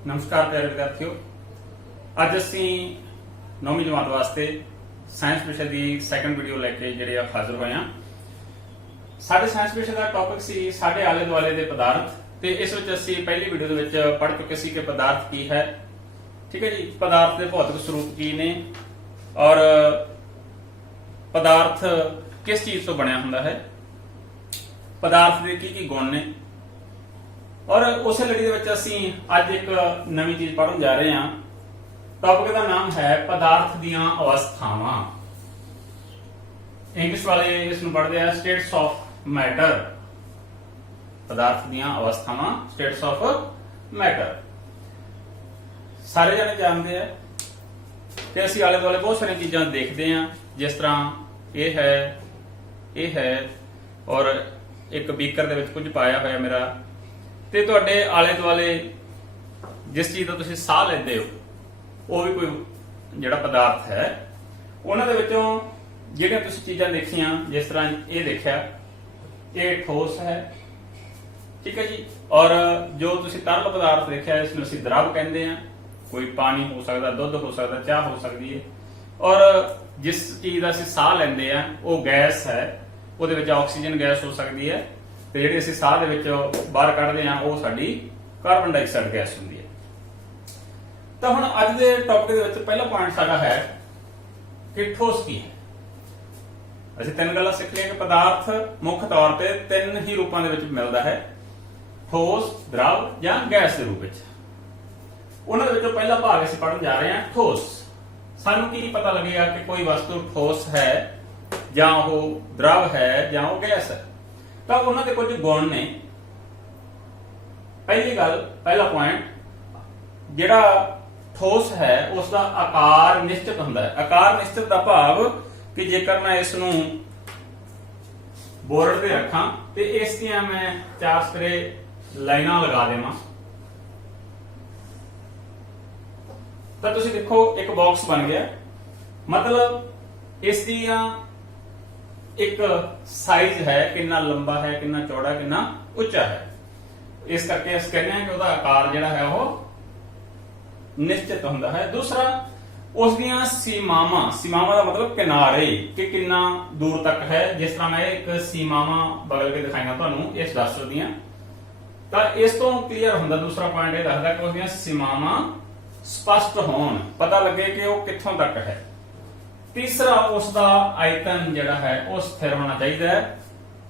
नमस्कार प्यारे विद्यार्थियों। अज असी 9वीं जमात वास्ते साइंस विषय की सैकंड वीडियो लैके जिहड़े हाजिर होए हां। साडे साइंस विषय का टॉपिक सी साडे आले दुआले दे पदार्थ ते इस विच असी पहली वीडियो दे विच पढ़ चुके सी कि पदार्थ की है। ठीक है जी, पदार्थ के भौतिक स्वरूप की ने और पदार्थ किस चीज तो बनया हुंदा है, पदार्थ के की गुण ने। और उस लड़ी दे विच असी अज एक नवी चीज पढ़न जा रहे हैं। टॉपिक का नाम है पदार्थ दीयां अवस्थावां। इंग्लिश वाले इसनूं पढ़दे हैं स्टेट्स ऑफ मैटर। पदार्थ दीयां अवस्थावां, स्टेट्स ऑफ मैटर। सारे जने जानते हैं कि असी आले दुआले बहुत सारी चीजां देखते हैं, जिस तरह यह है और एक बीकर दे विच कुछ पाया होया मेरा ते तुहाडे आले दुआले जिस चीज का तुसीं साह लैंदे हो वो भी कोई जिहड़ा पदार्थ है। उन्हां दे विचों जिहड़ियां तुसीं चीजां देखियां, जिस तरह ये देखिया ये ठोस है, ठीक है जी। और जो तुसीं तरल पदार्थ देखिया इसनूं असीं द्रव कहंदे आ। कोई पानी हो सकदा, दुध हो सकदा, चाह हो सकदी है। और जिस चीज का असीं साह लैंदे आ वो गैस है, ਉਹਦੇ ਵਿੱਚ ਆਕਸੀਜਨ ਗੈਸ ਹੋ ਸਕਦੀ ਹੈ ਤੇ ਜਿਹੜੀ ਅਸੀਂ ਸਾਹ ਦੇ ਵਿੱਚ ਬਾਹਰ ਕੱਢਦੇ ਹਾਂ ਉਹ ਸਾਡੀ ਕਾਰਬਨ ਡਾਈਆਕਸਾਈਡ ਗੈਸ ਹੁੰਦੀ ਹੈ। ਤਾਂ ਹੁਣ ਅੱਜ ਦੇ ਟੌਪਿਕ ਦੇ ਵਿੱਚ ਪਹਿਲਾ ਪੁਆਇੰਟ ਸਾਡਾ ਹੈ ਕਿ ਠੋਸ ਕੀ ਹੈ। ਅਸੀਂ ਤਿੰਨ ਗੱਲਾਂ ਸਿੱਖ ਲਈਆਂ ਕਿ ਪਦਾਰਥ ਮੁੱਖ ਤੌਰ ਤੇ ਤਿੰਨ ਹੀ ਰੂਪਾਂ ਦੇ ਵਿੱਚ ਮਿਲਦਾ ਹੈ, ਠੋਸ, द्रव ਜਾਂ ਗੈਸ ਦੇ ਰੂਪ ਵਿੱਚ। ਉਹਨਾਂ ਦੇ ਵਿੱਚੋਂ ਪਹਿਲਾ ਭਾਗ ਅਸੀਂ ਪੜ੍ਹਨ ਜਾ ਰਹੇ ਹਾਂ ਠੋਸ। ਸਾਨੂੰ ਕੀ ਪਤਾ ਲੱਗੇਗਾ ਕਿ ਕੋਈ ਵਸਤੂ ਠੋਸ ਹੈ ਜਾਂ ਉਹ द्रव है ਜਾਂ ਉਹ ਗੈਸ ਹੈ। ਤਾਂ ਉਹਨਾਂ ਦੇ ਕੁਝ ਗੁਣ ਨੇ। ਪਹਿਲੀ ਗੱਲ, ਪਹਿਲਾ ਪੁਆਇੰਟ, ਜਿਹੜਾ ਠੋਸ ਹੈ ਉਸ ਦਾ ਆਕਾਰ ਨਿਸ਼ਚਿਤ ਹੁੰਦਾ ਹੈ। ਆਕਾਰ ਨਿਸ਼ਚਿਤ ਦਾ ਭਾਵ ਕਿ ਜੇਕਰ ਮੈਂ ਇਸ ਨੂੰ ਬੋਰਡ ਤੇ ਰੱਖਾਂ ਤੇ ਇਸ ਦੀਆਂ ਮੈਂ ਚਾਰ ਸਿਰੇ ਲਾਈਨਾਂ ਲਗਾ ਦੇਵਾਂ ਤਾਂ ਤੁਸੀਂ ਦੇਖੋ ਇੱਕ ਬਾਕਸ ਬਣ ਗਿਆ। ਮਤਲਬ ਇਸ ਦੀਆਂ एक साइज है, कितना लंबा है, कितना चौड़ा, कितना उच्चा है। इस करके अस कहते हैं कि उसका आकार जिहड़ा है वो निश्चित हुंदा है। दूसरा उस दीयां सीमावां, सीमावां का मतलब किनारे कि कितना दूर तक है। जिस तरह मैं एक सीमावां बदल के दिखाईना तुहानूं इस दस दीयां, तां इस तो क्लीयर हुंदा। दूसरा पॉइंट ये दसदा कि उस दीयां सीमावां स्पष्ट होण, पता लगे कि वो कित्थों तक है। तीसरा उसका आयतन जिहड़ा है वो स्थिर होना चाहिए।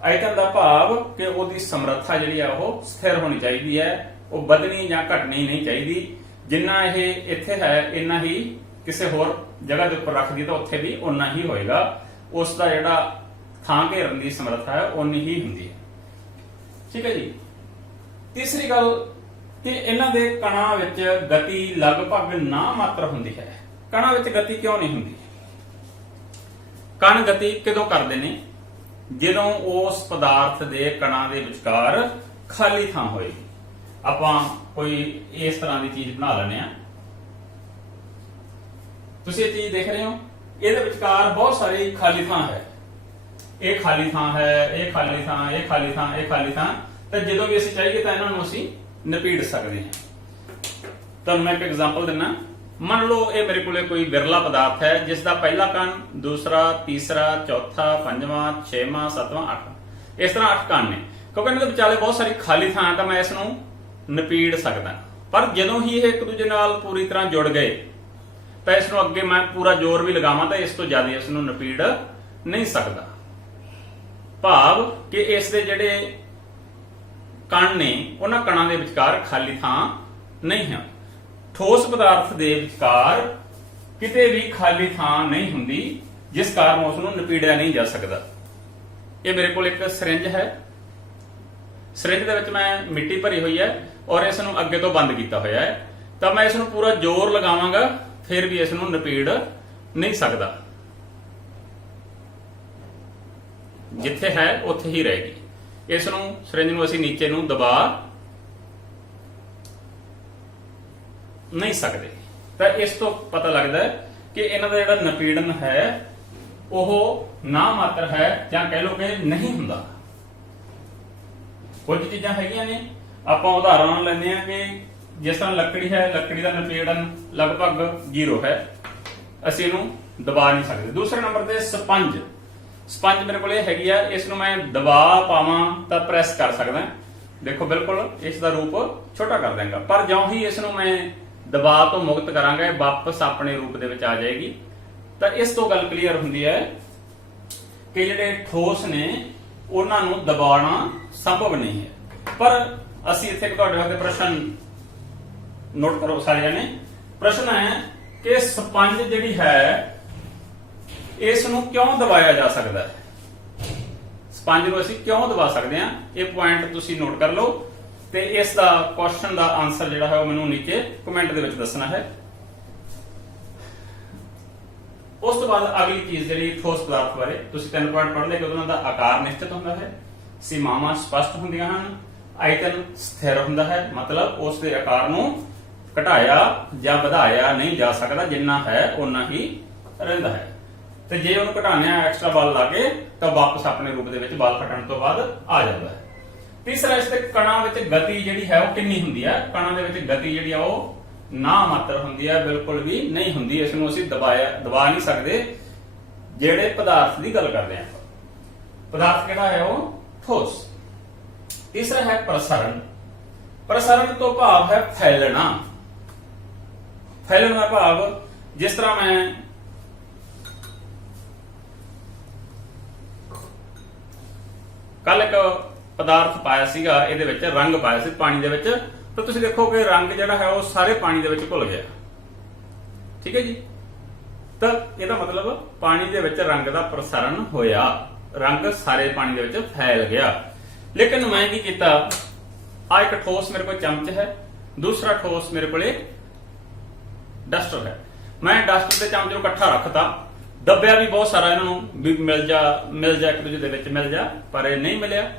आयतन का भाव कि उसकी समर्था जिहड़ी है वो स्थिर होनी चाहिए है, वो बदनी या घटनी नहीं चाहिए। जिन्ना ये इत्थे है इन्ना ही किसी होर जगह के उपर रख दी तो उत्थे भी उन्ना ही होएगा। उसका जिहड़ा थां घेरन की समर्था है उन्नी ही हुंदी है। ठीक है जी। तीसरी गल कि इन्हां दे कणां विच गति लगभग ना मात्र हुंदी है। कणां विच गति क्यों नहीं हुंदी? कण गति किदों करते हैं? ਜਦੋਂ उस पदार्थ के कणां के विचकार खाली थां होएगी। आपां कोई इस तरह की चीज बना लेने आ, तुसीं ये चीज देख रहे हो, ਇਹਦੇ ਵਿਚਕਾਰ बहुत सारी खाली थां है। ये खाली थां है, ये खाली थां, ये खाली थां, ये खाली थां। तो ਜਦੋਂ भी ਅਸੀਂ ਚਾਹੀਏ ਤਾਂ ਇਹਨਾਂ ਨੂੰ ਅਸੀਂ ਨਪੀੜ ਸਕਦੇ ਹਾਂ। ਤੁਹਾਨੂੰ ਮੈਂ ਇੱਕ ਐਗਜ਼ਾਮਪਲ ਦਿੰਨਾ। मान लो ये मेरे को कोई विरला पदार्थ है जिसका पहला कण, दूसरा, तीसरा, चौथा, पंजवां, छेवां, सतवां, अठवां, इस तरह 8 कण ने। क्योंकि इन्हां दे विचाले बहुत सारी खाली थां है तो मैं इसनूं नपीड़ सकदा। पर जदों ही ये एक दूजे नाल पूरी तरह जुड़ गए तो इसनूं अगे मैं पूरा जोर भी लगावां तो इस तो ज्यादा इसनूं नपीड़ नहीं सकदा। भाव कि इस दे जिहड़े कण ने उन्हां कणां दे विचकार खाली थां नहीं है। ठोस पदार्थ के विचकार किते भी खाली थां नहीं हुंदी, जिस कारण उसनूं नपीड़िया नहीं जा सकता। ये मेरे को एक सिरिंज है। सिरिंज दे विच मैं मिट्टी भरी हुई है और इसनूं अगे तो बंद किया होया है। तो मैं इसनूं पूरा जोर लगावांगा फिर भी इसनूं नपीड़ नहीं सकता। जिथे है उत्थे ही रहेगी। इसनूं सिरिंज नूं असीं नीचे नूं दबा नहीं सकते। तो इस तो पता लगता है कि इन्हां दा जिहड़ा नपीड़न है वो ना मात्र है या कह लो कि नहीं हुंदा। कुछ चीज़ां हैगियां ने, आपां उदाहरण लैंदे आ कि जिस तरह लकड़ी है, लकड़ी का नपेड़न लगभग 0 है, ਅਸੀਂ ਇਹਨੂੰ ਦਬਾ ਨਹੀਂ ਸਕਦੇ। दूसरे नंबर ਤੇ ਸਪੰਜ। ਸਪੰਜ ਮੇਰੇ ਕੋਲ ਇਹ ਹੈਗੀ ਆ, ਇਸ ਨੂੰ ਮੈਂ ਦਬਾ ਪਾਵਾਂ ਤਾਂ ਪ੍ਰੈਸ ਕਰ ਸਕਦਾ। ਦੇਖੋ ਬਿਲਕੁਲ ਇਸ ਦਾ ਰੂਪ ਛੋਟਾ ਕਰ ਦੇਵਾਂਗਾ, ਪਰ ਜਿਉਂ ਹੀ ਇਸ ਨੂੰ ਮੈਂ ਦਬਾਅ ਤੋਂ ਮੁਕਤ ਕਰਾਂਗਾ ਇਹ ਵਾਪਸ ਆਪਣੇ ਰੂਪ ਦੇ ਵਿੱਚ ਆ ਜਾਏਗੀ। ਤਾਂ ਇਸ ਤੋਂ ਗੱਲ ਕਲੀਅਰ ਹੁੰਦੀ ਹੈ ਕਿ ਜਿਹੜੇ ਠੋਸ ਨੇ ਉਹਨਾਂ ਨੂੰ ਦਬਾਉਣਾ ਸੰਭਵ ਨਹੀਂ ਹੈ। ਪਰ ਅਸੀਂ ਇੱਥੇ ਤੁਹਾਡੇ ਵਾਸਤੇ ਪ੍ਰਸ਼ਨ ਨੋਟ ਕਰੋ ਸਾਰੇ ਜਣੇ। ਪ੍ਰਸ਼ਨ ਹੈ ਕਿ ਸਪੰਜ ਜਿਹੜੀ ਹੈ ਇਸ ਨੂੰ ਕਿਉਂ ਦਬਾਇਆ ਜਾ ਸਕਦਾ ਹੈ? ਸਪੰਜ ਨੂੰ ਅਸੀਂ ਕਿਉਂ ਦਬਾ ਸਕਦੇ ਹਾਂ? ਇਹ ਪੁਆਇੰਟ ਤੁਸੀਂ ਨੋਟ ਕਰ ਲਓ ਤੇ ਇਸ ਦਾ ਕੁਐਸਚਨ ਦਾ ਆਨਸਰ ਜਿਹੜਾ ਹੈ ਉਹ ਮੈਨੂੰ ਨੀਚੇ ਕਮੈਂਟ ਦੇ ਵਿੱਚ ਦੱਸਣਾ ਹੈ। ਉਸ ਤੋਂ ਬਾਅਦ ਅਗਲੀ ਚੀਜ਼ ਜਿਹੜੀ ਠੋਸ ਪਦਾਰਥ ਬਾਰੇ ਤੁਸੀਂ 3 ਪੁਆਇੰਟ ਪੜ੍ਹ ਲਏ ਕਿ ਉਹਨਾਂ ਦਾ ਆਕਾਰ ਨਿਸ਼ਚਿਤ ਹੁੰਦਾ ਹੈ, ਸੀਮਾਵਾਂ ਸਪਸ਼ਟ ਹੁੰਦੀਆਂ ਹਨ, ਆਇਤਨ ਸਥਿਰ ਹੁੰਦਾ ਹੈ, ਮਤਲਬ ਉਸ ਦੇ ਆਕਾਰ ਨੂੰ ਘਟਾਇਆ ਜਾਂ ਵਧਾਇਆ ਨਹੀਂ ਜਾ ਸਕਦਾ, ਜਿੰਨਾ ਹੈ ਉਨਾ ਹੀ ਰਹਿੰਦਾ ਹੈ। ਤੇ ਜੇ ਉਹਨੂੰ ਘਟਾਉਂਦੇ ਆ ਐਕਸਟਰਾ ਬਲ ਲਾ ਕੇ ਤਾਂ ਵਾਪਸ ਆਪਣੇ ਰੂਪ ਦੇ ਵਿੱਚ ਬਲ ਫਟਣ ਤੋਂ ਬਾਅਦ ਆ ਜਾਂਦਾ ਹੈ। ਤੀਸਰਾ ਇਸ ਤੇ ਕਣਾਂ ਵਿੱਚ ਗਤੀ ਜਿਹੜੀ ਹੈ ਉਹ ਕਿੰਨੀ ਹੁੰਦੀ ਹੈ? ਕਣਾਂ ਦੇ ਵਿੱਚ ਗਤੀ ਜਿਹੜੀ ਆ ਉਹ ਨਾ ਮਾਤਰ ਹੁੰਦੀ ਹੈ, ਬਿਲਕੁਲ ਵੀ ਨਹੀਂ ਹੁੰਦੀ। ਇਸ ਨੂੰ ਅਸੀਂ ਦਬਾ ਨਹੀਂ ਸਕਦੇ ਜਿਹੜੇ ਪਦਾਰਥ ਦੀ ਗੱਲ ਕਰਦੇ ਹਾਂ। ਪਦਾਰਥ ਕਿਹੜਾ ਹੈ? ਉਹ ਠੋਸ। ਤੀਸਰਾ ਹੈ ਪ੍ਰਸਰਣ। ਪ੍ਰਸਰਣ ਤੋਂ ਭਾਵ ਹੈ ਫੈਲਣਾ। ਫੈਲਣ ਦਾ ਭਾਵ ਜਿਸ ਤਰ੍ਹਾਂ ਮੈਂ ਕੱਲ ਇੱਕ ਪਦਾਰਥ ਪਾਇਆ ਸੀਗਾ, ਇਹਦੇ ਵਿੱਚ ਰੰਗ ਪਾਇਆ ਸੀ ਪਾਣੀ ਦੇ ਵਿੱਚ, ਤਾਂ ਤੁਸੀਂ ਦੇਖੋ ਕਿ ਰੰਗ ਜਿਹੜਾ ਹੈ ਉਹ ਸਾਰੇ ਪਾਣੀ ਦੇ ਵਿੱਚ ਘੁਲ ਗਿਆ। ਠੀਕ ਹੈ ਜੀ। ਤਾਂ ਇਹਦਾ ਮਤਲਬ ਪਾਣੀ ਦੇ ਵਿੱਚ ਰੰਗ ਦਾ ਪ੍ਰਸਰਣ ਹੋਇਆ, ਰੰਗ ਸਾਰੇ ਪਾਣੀ ਦੇ ਵਿੱਚ ਫੈਲ ਗਿਆ। ਲੇਕਿਨ ਮੈਂ ਕੀ ਕੀਤਾ, ਆ ਇੱਕ ਠੋਸ ਮੇਰੇ ਕੋਲ ਚਮਚ ਹੈ, ਦੂਸਰਾ ਠੋਸ ਮੇਰੇ ਕੋਲੇ ਡਸਟਰ ਹੈ। ਮੈਂ ਡਸਟਰ ਤੇ ਚਮਚ ਨੂੰ ਇਕੱਠਾ ਰੱਖਤਾ, ਦੱਬਿਆ ਵੀ ਬਹੁਤ ਸਾਰਾ ਇਹਨਾਂ ਨੂੰ ਵੀ ਮਿਲ ਜਾ ਇੱਕ ਦੂਜੇ ਦੇ ਵਿੱਚ ਮਿਲ ਜਾ, ਪਰ ਇਹ ਨਹੀਂ ਮਿਲਿਆ।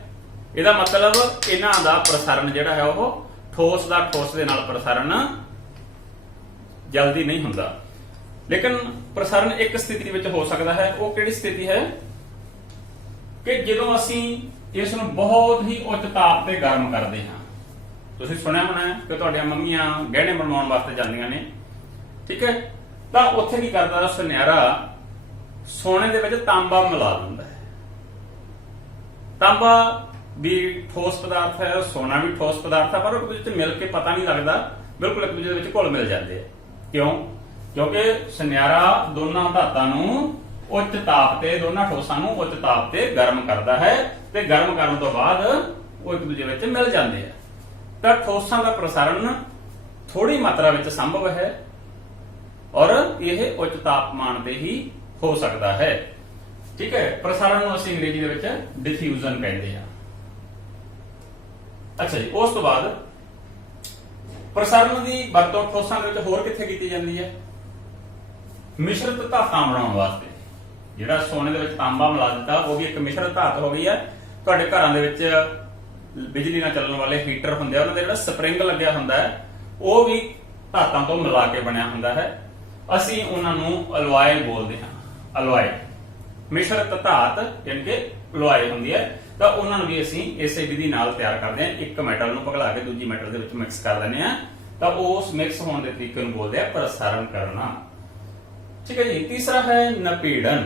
ਇਹਦਾ ਮਤਲਬ ਇਹਨਾਂ ਦਾ ਪ੍ਰਸਰਣ ਜਿਹੜਾ ਹੈ ਉਹ ਠੋਸ ਦਾ ਠੋਸ ਦੇ ਨਾਲ ਪ੍ਰਸਰਣ ਜਲਦੀ ਨਹੀਂ ਹੁੰਦਾ। ਲੇਕਿਨ ਪ੍ਰਸਰਣ ਇੱਕ ਸਥਿਤੀ ਵਿੱਚ ਹੋ ਸਕਦਾ ਹੈ। ਉਹ ਕਿਹੜੀ ਸਥਿਤੀ ਹੈ? ਕਿ ਜਦੋਂ ਅਸੀਂ ਇਸ ਨੂੰ ਬਹੁਤ ਹੀ ਉੱਚ ਤਾਪ ਤੇ ਗਰਮ ਕਰਦੇ ਹਾਂ। ਤੁਸੀਂ ਸੁਣਿਆ ਹੋਣਾ ਕਿ ਤੁਹਾਡੀਆਂ ਮੰਮੀਆਂ ਗਹਿਣੇ ਬਣਵਾਉਣ ਵਾਸਤੇ ਜਾਂਦੀਆਂ ਨੇ, ਠੀਕ ਹੈ, ਤਾਂ ਉੱਥੇ ਕੀ ਕਰਦਾ ਸੁਨਿਆਰਾ ਸੋਨੇ ਦੇ ਵਿੱਚ ਤਾਂਬਾ ਮਿਲਾ ਦਿੰਦਾ ਹੈ। ਤਾਂਬਾ ਵੀ ਠੋਸ ਪਦਾਰਥ ਹੈ, ਸੋਨਾ ਵੀ ਠੋਸ ਪਦਾਰਥ ਹੈ, ਪਰ ਉਹ ਵਿੱਚ ਮਿਲ ਕੇ ਪਤਾ ਨਹੀਂ ਲੱਗਦਾ, ਬਿਲਕੁਲ ਇੱਕ ਦੂਜੇ ਦੇ ਵਿੱਚ ਘੁਲ ਮਿਲ ਜਾਂਦੇ ਆ। ਕਿਉਂ? ਕਿਉਂਕਿ ਸੁਨਿਆਰਾ ਦੋਨਾਂ ਧਾਤਾਂ ਨੂੰ ਉੱਚ ਤਾਪ ਤੇ, ਦੋਨਾਂ ਠੋਸਾਂ ਨੂੰ ਉੱਚ ਤਾਪ ਤੇ ਗਰਮ ਕਰਦਾ ਹੈ ਤੇ ਗਰਮ ਕਰਨ ਤੋਂ ਬਾਅਦ ਉਹ ਇੱਕ ਦੂਜੇ ਵਿੱਚ ਮਿਲ ਜਾਂਦੇ ਆ। ਤਾਂ ਠੋਸਾਂ ਦਾ ਪ੍ਰਸਰਣ ਥੋੜੀ ਮਾਤਰਾ ਵਿੱਚ ਸੰਭਵ ਹੈ ਔਰ ਇਹ ਉੱਚ ਤਾਪਮਾਨ ਤੇ ਹੀ ਹੋ ਸਕਦਾ ਹੈ। ਠੀਕ ਹੈ। ਪ੍ਰਸਾਰਣ ਨੂੰ ਅਸੀਂ ਅੰਗਰੇਜ਼ੀ ਦੇ ਵਿੱਚ ਡਿਫਿਊਜ਼ਨ ਕਹਿੰਦੇ ਆ। ਅੱਛਾ ਜੀ, ਉਸ ਤੋਂ ਬਾਅਦ ਪ੍ਰਸਾਰਣ ਦੀ ਵਰਤੋਂ ਠੋਸਾਂ ਦੇ ਵਿੱਚ ਹੋਰ ਕਿੱਥੇ ਕੀਤੀ ਜਾਂਦੀ ਹੈ? ਮਿਸ਼ਰਤ ਧਾਤਾਂ ਬਣਾਉਣ ਵਾਸਤੇ। ਜਿਹੜਾ ਸੋਨੇ ਦੇ ਵਿੱਚ ਤਾਂਬਾ ਮਿਲਾ ਦਿੱਤਾ ਉਹ ਵੀ ਇੱਕ ਮਿਸ਼ਰਤ ਧਾਤ ਹੋ ਗਈ ਹੈ। ਤੁਹਾਡੇ ਘਰਾਂ ਦੇ ਵਿੱਚ ਬਿਜਲੀ ਨਾਲ ਚੱਲਣ ਵਾਲੇ ਹੀਟਰ ਹੁੰਦੇ ਆ, ਉਹਨਾਂ ਦੇ ਜਿਹੜਾ ਸਪਰਿੰਗ ਲੱਗਿਆ ਹੁੰਦਾ ਹੈ ਉਹ ਵੀ ਧਾਤਾਂ ਤੋਂ ਮਿਲਾ ਕੇ ਬਣਿਆ ਹੁੰਦਾ ਹੈ। ਅਸੀਂ ਉਹਨਾਂ ਨੂੰ ਅਲੋਏ ਬੋਲਦੇ ਹਾਂ। ਅਲੋਏ ਮਿਸ਼ਰਤ ਧਾਤ ਯਾਨੀ ਕਿ ਅਲੋਏ ਹੁੰਦੀ ਹੈ, ਤਾਂ ਉਹਨਾਂ ਨੂੰ ਵੀ ਅਸੀਂ ਇਸੇ ਵਿਧੀ ਨਾਲ ਤਿਆਰ ਕਰਦੇ ਹਾਂ। ਇੱਕ ਮੈਟਲ ਨੂੰ ਪਿਘਲਾ ਕੇ ਦੂਜੀ ਮੈਟਲ ਦੇ ਵਿੱਚ ਮਿਕਸ ਕਰ ਦਿੰਦੇ ਹਾਂ, ਤਾਂ ਉਸ ਮਿਕਸ ਹੋਣ ਦੇ ਤਰੀਕੇ ਨੂੰ ਬੋਲਦੇ ਆ ਪ੍ਰਸਾਰਣ ਕਰਨਾ। ਠੀਕ ਹੈ ਜੀ। ਤੀਸਰਾ ਹੈ ਨਪੀੜਨ।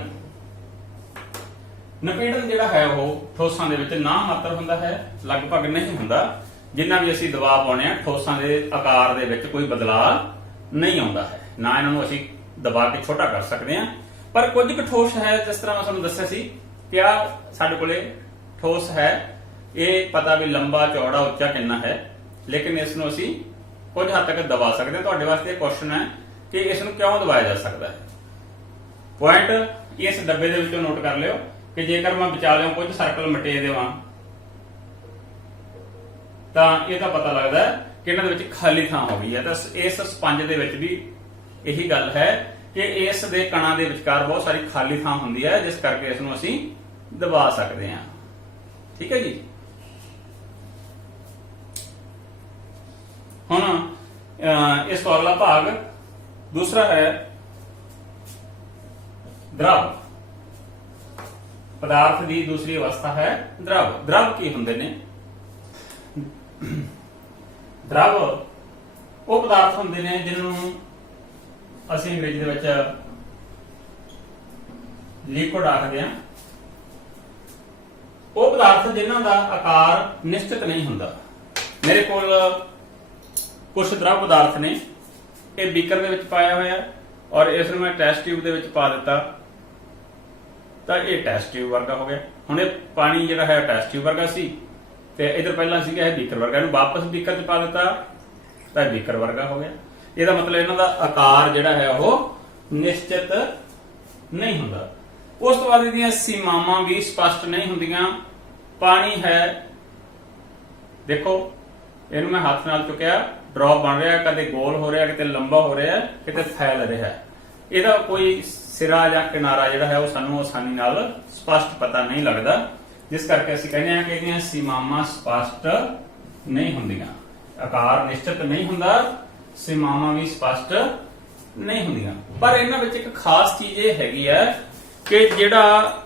ਨਪੀੜਨ ਜਿਹੜਾ ਹੈ ਉਹ ਠੋਸਾਂ ਦੇ ਵਿੱਚ ਨਾ ਮਾਤਰ ਹੁੰਦਾ ਹੈ, ਲਗਭਗ ਨਹੀਂ ਹੁੰਦਾ। ਜਿੰਨਾ ਵੀ ਅਸੀਂ ਦਬਾਅ ਪਾਉਂਦੇ ਹਾਂ ਠੋਸਾਂ ਦੇ ਆਕਾਰ ਦੇ ਵਿੱਚ ਕੋਈ ਬਦਲਾਅ ਨਹੀਂ ਆਉਂਦਾ ਹੈ, ਨਾ ਇਹਨਾਂ ਨੂੰ ਅਸੀਂ ਦਬਾ ਕੇ ਛੋਟਾ ਕਰ ਸਕਦੇ ਹਾਂ। ਪਰ ਕੁਝ ਕੁ ਠੋਸ ਹੈ, ਜਿਸ ਤਰ੍ਹਾਂ ਮੈਂ ਤੁਹਾਨੂੰ ਦੱਸਿਆ ਸੀ ਕਿ ਆ ਸਾਡੇ ਕੋਲੇ ਠੋਸ ਹੈ, ਇਹ ਪਤਾ ਵੀ ਲੰਬਾ ਚੌੜਾ ਉੱਚਾ ਕਿੰਨਾ ਹੈ, ਲੇਕਿਨ ਇਸ ਨੂੰ ਅਸੀਂ ਕੁਝ ਹੱਦ ਤੱਕ ਦਬਾ ਸਕਦੇ ਹਾਂ। ਤੁਹਾਡੇ ਵਾਸਤੇ ਇਹ ਕੁਐਸਚਨ ਹੈ ਕਿ ਇਸ ਨੂੰ ਕਿਉਂ ਦਬਾਇਆ ਜਾ ਸਕਦਾ ਹੈ। ਪੁਆਇੰਟ ਇਸ ਡੱਬੇ ਦੇ ਵਿੱਚੋਂ ਨੋਟ ਕਰ ਲਿਓ ਕਿ ਜੇਕਰ ਮੈਂ ਵਿਚਾਲਿਓਂ ਕੁਝ ਸਰਕਲ ਮਿਟੇ ਦੇਵਾਂ ਤਾਂ ਇਹਦਾ ਪਤਾ ਲੱਗਦਾ ਕਿ ਇਹਨਾਂ ਦੇ ਵਿੱਚ ਖਾਲੀ ਥਾਂ ਹੋ ਗਈ ਹੈ। ਤਾਂ ਇਸ ਸਪੰਜ ਦੇ ਵਿੱਚ ਵੀ ਇਹੀ ਗੱਲ ਹੈ ਕਿ ਇਸ ਦੇ ਕਣਾਂ ਦੇ ਵਿਚਕਾਰ ਬਹੁਤ ਸਾਰੀ ਖਾਲੀ ਥਾਂ ਹੁੰਦੀ ਹੈ, ਜਿਸ ਕਰਕੇ ਇਸ ਨੂੰ ਅਸੀਂ ਦਬਾ ਸਕਦੇ ਹਾਂ। ਠੀਕ ਹੈ ਜੀ। ਹੁਣ ਇਸ ਤੋਂ ਅਗਲਾ ਭਾਗ ਦੂਸਰਾ ਹੈ द्रव। पदार्थ की दूसरी अवस्था है द्रव। द्रव की हुंदे ने? द्रव ਉਹ ਪਦਾਰਥ ਹੁੰਦੇ ਨੇ ਜਿਹਨੂੰ ਅਸੀਂ ਅੰਗਰੇਜ਼ੀ ਦੇ ਵਿੱਚ ਲਿਕੁਇਡ ਆਖਦੇ ਹਾਂ। ਉਹ ਪਦਾਰਥ ਜਿਨ੍ਹਾਂ ਦਾ ਆਕਾਰ ਨਿਸ਼ਚਿਤ ਨਹੀਂ ਹੁੰਦਾ। ਮੇਰੇ ਕੋਲ ਕੁਝ ਦਰਵ ਪਦਾਰਥ ਨੇ, ਇਹ ਬੀਕਰ ਦੇ ਵਿੱਚ ਪਾਇਆ ਹੋਇਆ ਔਰ ਇਸ ਨੂੰ ਮੈਂ ਟੈਸਟ ਟਿਊਬ ਦੇ ਵਿੱਚ ਪਾ ਦਿੱਤਾ ਤਾਂ ਇਹ ਟੈਸਟ ਟਿਊਬ ਵਰਗਾ ਹੋ ਗਿਆ। ਹੁਣ ਇਹ ਪਾਣੀ ਜਿਹੜਾ ਹੈ ਟੈਸਟ ਟਿਊਬ ਵਰਗਾ ਸੀ ਤੇ ਇਧਰ ਪਹਿਲਾਂ ਸੀਗਾ ਇਹ ਬੀਕਰ ਵਰਗਾ, ਇਹਨੂੰ ਵਾਪਸ ਬੀਕਰ 'ਚ ਪਾ ਦਿੱਤਾ ਤਾਂ ਇਹ ਬੀਕਰ ਵਰਗਾ ਹੋ ਗਿਆ। ਇਹਦਾ ਮਤਲਬ ਇਹਨਾਂ ਦਾ ਆਕਾਰ ਜਿਹੜਾ ਹੈ ਉਹ ਨਿਸ਼ਚਿਤ ਨਹੀਂ ਹੁੰਦਾ। ਉਸ ਤੋਂ ਬਾਅਦ ਇਹਦੀਆਂ ਸੀਮਾਵਾਂ ਵੀ ਸਪਸ਼ਟ ਨਹੀਂ ਹੁੰਦੀਆਂ। ਪਾਣੀ ਹੈ, ਦੇਖੋ ਇਹਨੂੰ ਮੈਂ ਹੱਥ ਨਾਲ ਚੁੱਕਿਆ, ਡ੍ਰੌਪ ਬਣ ਰਿਹਾ, ਕਦੇ ਗੋਲ ਹੋ ਰਿਹਾ, ਕਿਤੇ ਲੰਬਾ ਹੋ ਰਿਹਾ, ਕਿਤੇ ਫੈਲ ਰਿਹਾ। ਇਹਦਾ ਕੋਈ ਸਿਰਾ ਜਾਂ ਕਿਨਾਰਾ ਜਿਹੜਾ ਹੈ ਉਹ ਸਾਨੂੰ ਆਸਾਨੀ ਨਾਲ ਸਪਸ਼ਟ ਪਤਾ ਨਹੀਂ ਲੱਗਦਾ, ਜਿਸ ਕਰਕੇ ਅਸੀਂ ਕਹਿੰਦੇ ਹਾਂ ਕਿ ਇਹਦੀਆਂ ਸੀਮਾਵਾਂ ਸਪਸ਼ਟ ਨਹੀਂ ਹੁੰਦੀਆਂ। ਆਕਾਰ ਨਿਸ਼ਚਿਤ ਨਹੀਂ ਹੁੰਦਾ, ਸੀਮਾਵਾਂ ਵੀ ਸਪਸ਼ਟ ਨਹੀਂ ਹੁੰਦੀਆਂ। ਪਰ ਇਹਨਾਂ ਵਿੱਚ ਇੱਕ ਖਾਸ ਚੀਜ਼ ਇਹ ਹੈਗੀ ਹੈ ਕਿ ਜਿਹੜਾ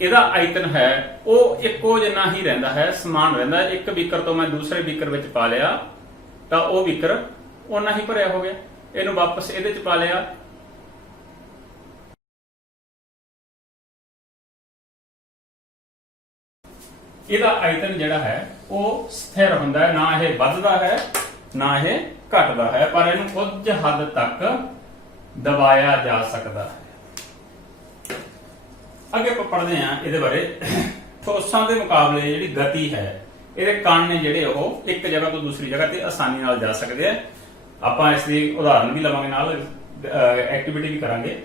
ਇਹਦਾ ਆਇਤਨ ਹੈ ਉਹ ਇੱਕੋ ਜਿਹਾ ਹੀ ਰਹਿੰਦਾ ਹੈ, ਸਮਾਨ ਰਹਿੰਦਾ। ਇੱਕ ਬੀਕਰ ਤੋਂ ਮੈਂ ਦੂਸਰੇ ਬੀਕਰ ਵਿੱਚ ਪਾ ਲਿਆ ਤਾਂ ਉਹ ਬੀਕਰ ਓਨਾ ਹੀ ਭਰਿਆ ਹੋ ਗਿਆ। ਇਹਨੂੰ ਵਾਪਸ ਇਹਦੇ ਚ ਪਾ ਲਿਆ, ਇਹਦਾ ਆਇਤਨ ਜਿਹੜਾ ਹੈ ਉਹ ਸਥਿਰ ਹੁੰਦਾ ਹੈ, ਨਾ ਇਹ ਵੱਧਦਾ ਹੈ ਨਾ ਇਹ ਘਟਦਾ ਹੈ, ਪਰ ਇਹਨੂੰ ਕੁਝ ਹੱਦ ਤੱਕ ਦਬਾਇਆ ਜਾ ਸਕਦਾ ਹੈ। ਅੱਗੇ ਆਪਾਂ ਪੜ੍ਹਦੇ ਹਾਂ ਇਹਦੇ ਬਾਰੇ। ਠੋਸਾਂ ਦੇ ਮੁਕਾਬਲੇ ਜਿਹੜੀ ਗਤੀ ਹੈ, ਇਹਦੇ ਕਣ ਨੇ ਜਿਹੜੇ ਉਹ ਇੱਕ ਜਗ੍ਹਾ ਤੋਂ ਦੂਸਰੀ ਜਗ੍ਹਾ ਤੇ ਆਸਾਨੀ ਨਾਲ ਜਾ ਸਕਦੇ ਆ। ਆਪਾਂ ਇਸ ਦੀ ਉਦਾਹਰਨ ਵੀ ਲਵਾਂਗੇ, ਨਾਲ ਐਕਟੀਵਿਟੀ ਵੀ ਕਰਾਂਗੇ।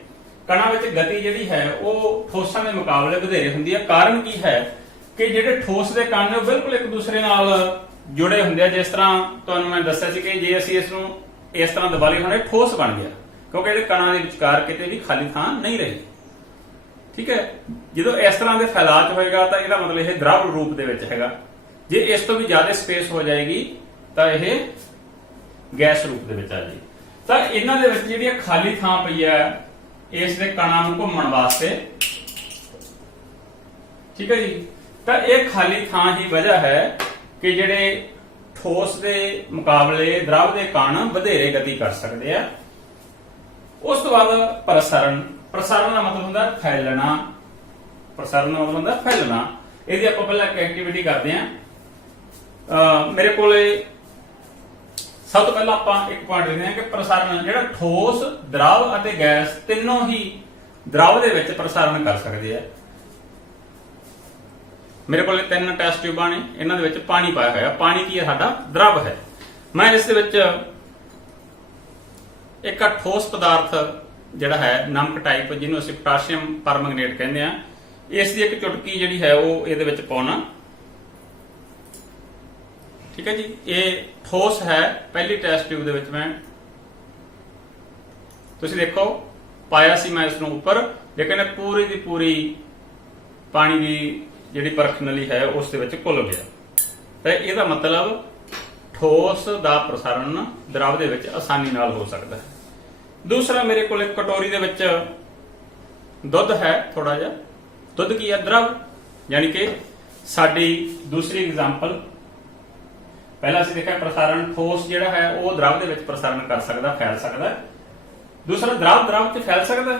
ਕਣਾਂ ਵਿੱਚ ਗਤੀ ਜਿਹੜੀ ਹੈ ਉਹ ਠੋਸਾਂ ਦੇ ਮੁਕਾਬਲੇ ਵਧੇਰੇ ਹੁੰਦੀ ਹੈ। ਕਾਰਨ ਕੀ ਹੈ ਕਿ ਜਿਹੜੇ ਠੋਸ ਦੇ ਕਣ ਨੇ ਉਹ ਬਿਲਕੁਲ ਇੱਕ ਦੂਸਰੇ ਨਾਲ ਜੁੜੇ ਹੁੰਦੇ ਆ। ਜਿਸ ਤਰ੍ਹਾਂ ਤੁਹਾਨੂੰ ਮੈਂ ਦੱਸਿਆ ਸੀ ਕਿ ਜੇ ਅਸੀਂ ਇਸ ਨੂੰ ਇਸ ਤਰ੍ਹਾਂ ਦਬਾ ਲਈਏ ਹੁਣ ਇਹ ਠੋਸ ਬਣ ਗਿਆ, ਕਿਉਂਕਿ ਇਹਦੇ ਕਣਾਂ ਦੇ ਵਿਚਕਾਰ ਕਿਤੇ ਵੀ ਖਾਲੀ ਥਾਂ ਨਹੀਂ ਰਹੀ। ਠੀਕ ਹੈ, ਜਦੋਂ ਇਸ ਤਰ੍ਹਾਂ ਦੇ ਫੈਲਾਅ 'ਚ ਹੋਏਗਾ ਤਾਂ ਇਹਦਾ ਮਤਲਬ ਇਹ ਦ੍ਰਵ ਰੂਪ ਦੇ ਵਿੱਚ ਹੈਗਾ। ਜੇ ਇਸ ਤੋਂ ਵੀ ਜ਼ਿਆਦਾ ਸਪੇਸ ਹੋ ਜਾਏਗੀ ਤਾਂ ਇਹ ਗੈਸ ਰੂਪ ਦੇ ਵਿੱਚ ਆ ਜਾਏਗੀ। ਤਾਂ ਇਹਨਾਂ ਦੇ ਵਿੱਚ ਜਿਹੜੀ ਖਾਲੀ ਥਾਂ ਪਈ ਹੈ ਇਸ ਦੇ ਕਣਾਂ ਨੂੰ ਘੁੰਮਣ ਵਾਸਤੇ, ਠੀਕ ਹੈ ਜੀ, ਤਾਂ ਇਹ ਖਾਲੀ ਥਾਂ ਹੀ ਵਜ੍ਹਾ ਹੈ ਕਿ ਜਿਹੜੇ ਠੋਸ ਦੇ ਮੁਕਾਬਲੇ ਦ੍ਰਵ ਦੇ ਕਣ ਵਧੇਰੇ ਗਤੀ ਕਰ ਸਕਦੇ ਆ। ਉਸ ਤੋਂ ਬਾਅਦ ਪ੍ਰਸਰਣ। ਪ੍ਰਸਾਰਣ ਦਾ ਮਤਲਬ ਹੁੰਦਾ ਫੈਲਣਾ। ਪ੍ਰਸਾਰਣ ਦਾ ਮਤਲਬ ਹੁੰਦਾ ਫੈਲਣਾ। ਇਹਦੀ ਆਪਾਂ ਪਹਿਲਾਂ ਇੱਕ ਐਕਟੀਵਿਟੀ ਕਰਦੇ ਹਾਂ। ਮੇਰੇ ਕੋਲੇ ਸਭ ਤੋਂ ਪਹਿਲਾਂ ਆਪਾਂ ਇੱਕ ਪੁਆਇੰਟ ਦੇਖਦੇ ਹਾਂ ਕਿ ਪ੍ਰਸਾਰਣ ਜਿਹੜਾ ਠੋਸ, ਦ੍ਰਵ ਅਤੇ ਗੈਸ ਤਿੰਨੋਂ ਹੀ ਦ੍ਰਵ ਦੇ ਵਿੱਚ ਪ੍ਰਸਾਰਣ ਕਰ ਸਕਦੇ ਆ। ਮੇਰੇ ਕੋਲੇ 3 ਟੈਸਟ ਟਿਊਬਾਂ ਨੇ, ਇਹਨਾਂ ਦੇ ਵਿੱਚ ਪਾਣੀ ਪਾਇਆ ਹੋਇਆ। ਪਾਣੀ ਕੀ ਹੈ? ਸਾਡਾ ਦ੍ਰਵ ਹੈ। ਮੈਂ ਇਸ ਦੇ ਵਿੱਚ ਇੱਕ ਠੋਸ ਪਦਾਰਥ ਜਿਹੜਾ ਹੈ ਨਮਕ ਟਾਈਪ, ਜਿਹਨੂੰ ਅਸੀਂ ਪੋਟਾਸ਼ੀਅਮ ਪਰਮੈਂਗਨੇਟ ਕਹਿੰਦੇ ਆ, ਇਸ ਦੀ ਇੱਕ ਚੁਟਕੀ ਜਿਹੜੀ ਹੈ ਉਹ ਇਹਦੇ ਵਿੱਚ ਪਾਉਣਾ। ਠੀਕ ਹੈ ਜੀ, ਇਹ ਠੋਸ ਹੈ। ਪਹਿਲੀ ਟੈਸਟ ਟਿਊਬ ਦੇ ਵਿੱਚ ਮੈਂ, ਤੁਸੀਂ ਦੇਖੋ, ਪਾਇਆ ਸੀ ਮੈਂ ਇਸ ਨੂੰ ਉੱਪਰ, ਲੇਕਿਨ ਇਹ ਪੂਰੀ ਦੀ ਪੂਰੀ ਪਾਣੀ ਦੀ ਜਿਹੜੀ ਪਰਖ ਨਲੀ ਹੈ ਉਸ ਦੇ ਵਿੱਚ ਘੁਲ ਗਿਆ। ਤਾਂ ਇਹਦਾ ਮਤਲਬ ਠੋਸ ਦਾ ਪ੍ਰਸਾਰਣ ਦ੍ਰਵ ਦੇ ਵਿੱਚ ਆਸਾਨੀ ਨਾਲ ਹੋ ਸਕਦਾ ਹੈ। ਦੂਸਰਾ, ਮੇਰੇ ਕੋਲ ਇੱਕ ਕਟੋਰੀ ਦੇ ਵਿੱਚ ਦੁੱਧ ਹੈ, ਥੋੜਾ ਜਿਹਾ। ਦੁੱਧ ਕੀ ਹੈ? ਦ੍ਰਵ। ਯਾਨੀ ਕਿ ਸਾਡੀ ਦੂਸਰੀ ਐਗਜ਼ਾਮਪਲ, ਪਹਿਲਾਂ ਅਸੀਂ ਦੇਖਿਆ ਪ੍ਰਸਾਰਣ ਠੋਸ ਜਿਹੜਾ ਹੈ ਉਹ ਦ੍ਰਵ ਦੇ ਵਿੱਚ ਪ੍ਰਸਾਰਣ ਕਰ ਸਕਦਾ, ਫੈਲ ਸਕਦਾ। ਦੂਸਰਾ, ਦ੍ਰਵ 'ਚ ਫੈਲ ਸਕਦਾ।